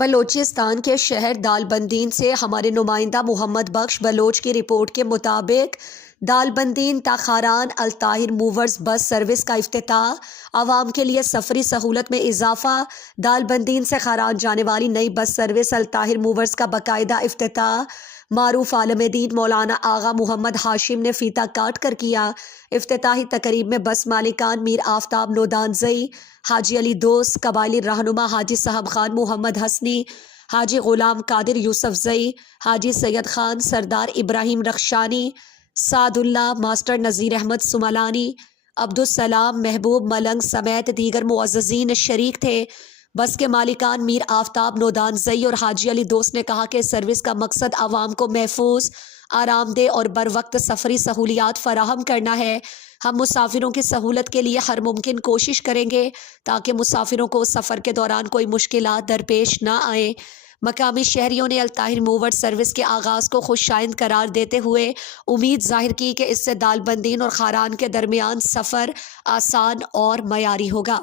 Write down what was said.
بلوچستان کے شہر دالبندین سے ہمارے نمائندہ محمد بخش بلوچ کی رپورٹ کے مطابق دالبندین تا خاران الطاہر موورز بس سروس کا افتتاح، عوام کے لیے سفری سہولت میں اضافہ۔ دالبندین سے خاران جانے والی نئی بس سروس الطاہر موورز کا باقاعدہ افتتاح معروف عالم دین مولانا آغا محمد ہاشم نے فیتہ کاٹ کر کیا۔ افتتاحی تقریب میں بس مالکان میر آفتاب نودان زئی، حاجی علی دوست، قبائلی رہنما حاجی صاحب خان محمد حسنی، حاجی غلام قادر یوسف زئی، حاجی سید خان، سردار ابراہیم رخشانی، سعد اللہ، ماسٹر نذیر احمد سملانی، عبدالسلام، محبوب ملنگ سمیت دیگر معززین شریک تھے۔ بس کے مالکان میر آفتاب نودان زئی اور حاجی علی دوست نے کہا کہ اس سروس کا مقصد عوام کو محفوظ، آرام دہ اور بروقت سفری سہولیات فراہم کرنا ہے۔ ہم مسافروں کی سہولت کے لیے ہر ممکن کوشش کریں گے تاکہ مسافروں کو سفر کے دوران کوئی مشکلات درپیش نہ آئیں۔ مقامی شہریوں نے الطاہر موورز سروس کے آغاز کو خوش آئند قرار دیتے ہوئے امید ظاہر کی کہ اس سے دالبندین اور خاران کے درمیان سفر آسان اور معیاری ہوگا۔